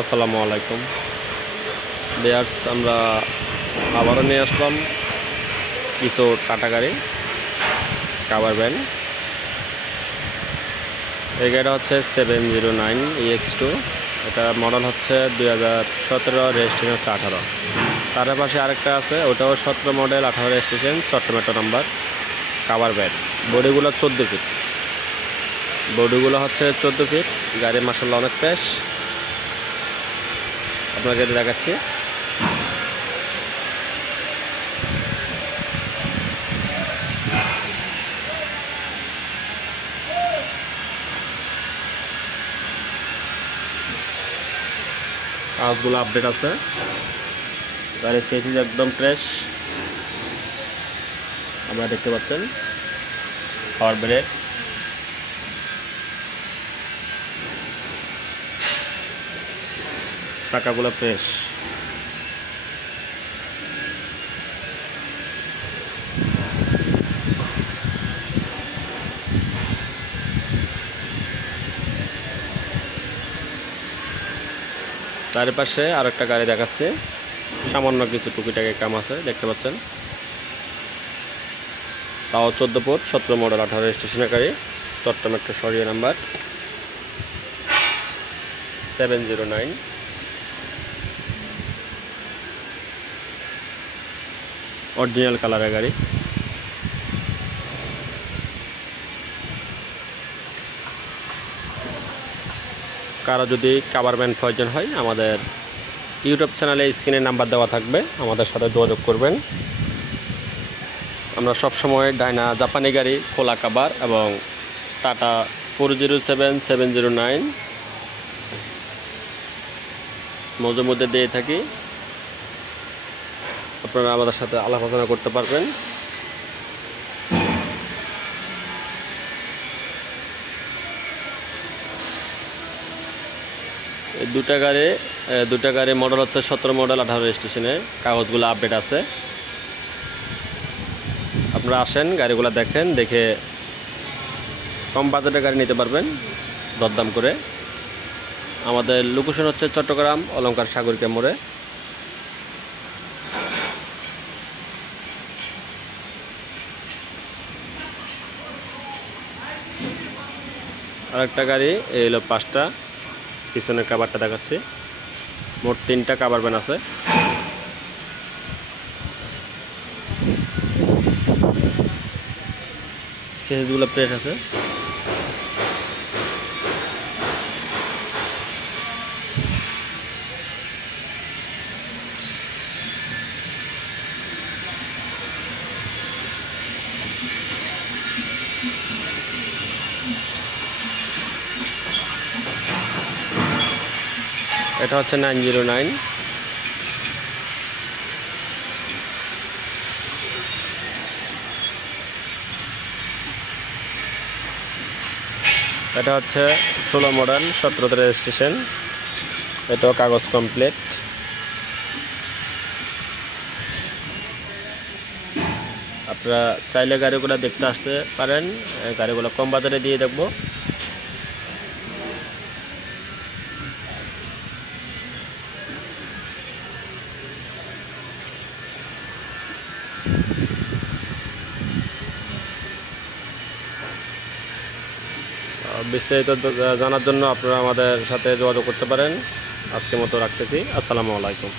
আসসালামু আলাইকুম ভিউয়ার্স, আমরা আবারও নিয়ে আসলাম কিছু টাটা গাড়ি কাভার ভ্যান। এই গাড়িটা হচ্ছে 709 EX2। এটা মডেল হচ্ছে 2017, রেজিস্ট্রেশন হচ্ছে 18। তার পাশে আরেকটা আছে, ওটাও 17 মডেল, 18 রেজিস্ট্রেশন, চট্টমেটো নাম্বার, কাভার ভ্যান। বডিগুলো 14 ফিট, বডিগুলো হচ্ছে 14 ফিট। গাড়ি মাসাল্লাহ অনেক ফ্রেশ, আপনাকে দেখাচ্ছি। কাগজগুলো আপডেট আছে, গাড়ির চেসিস একদম ফ্রেশ, আপনারা দেখতে পাচ্ছেন। পাওয়ার ব্রেক, চাকাগুলো ফ্রেশ। তার পাশে আরেকটা গাড়ি দেখাচ্ছে, সামান্য কিছু টুকিটাকি কাম আছে, দেখতে পাচ্ছেন। তাও 14 ফুট, 17 মডেল, 18 রেজিস্ট্রেশনের গাড়ি, চট্টমেট্রো সরিয়ে নাম্বার 709। অরিজিনাল কালারের গাড়ি। কারো যদি কাভার ভ্যান প্রয়োজন হয়, আমাদের ইউটিউব চ্যানেলে স্ক্রিনে নাম্বার দেওয়া থাকবে, আমাদের সাথে যোগাযোগ করবেন। আমরা সবসময় ডাইনা জাপানি গাড়ি, খোলা কাভার এবং টাটা 407, 709 মধ্যে মধ্যে দিয়ে থাকি। আপনারা আমাদের সাথে আলাপ আলোচনা করতে পারবেন। এই দুটা গাড়ি মডেল হচ্ছে 17 মডেল, 18 রেজিস্ট্রেশনে, কাগজগুলো আপডেট আছে। আপনারা আসেন, গাড়িগুলো দেখেন, দেখে কম বাজেটের গাড়ি নিতে পারবেন দরদাম করে। আমাদের লোকেশন হচ্ছে চট্টগ্রাম অলঙ্কার সাগরিকা মোড়ে। আরেকটা গাড়ি, এই হলো 5টা, পিছনের কাভারটা দেখাচ্ছি। মোট 3টা কাভার ভ্যান আছে। সেগুলো প্রেস আছে। এটা হচ্ছে 909। এটা হচ্ছে 16 মডেল, 17 রেজিস্ট্রেশন, এটাও কাগজ কমপ্লিট। আপনারা চাইলে গাড়িগুলো দেখতে আসতে পারেন, গাড়িগুলো কম বাজারে দিয়ে দেখবো। বিস্তারিত জানার জন্য আপনারা আমাদের সাথে যোগাযোগ করতে পারেন। আজকের মতো রাখতেছি। আসসালামু আলাইকুম।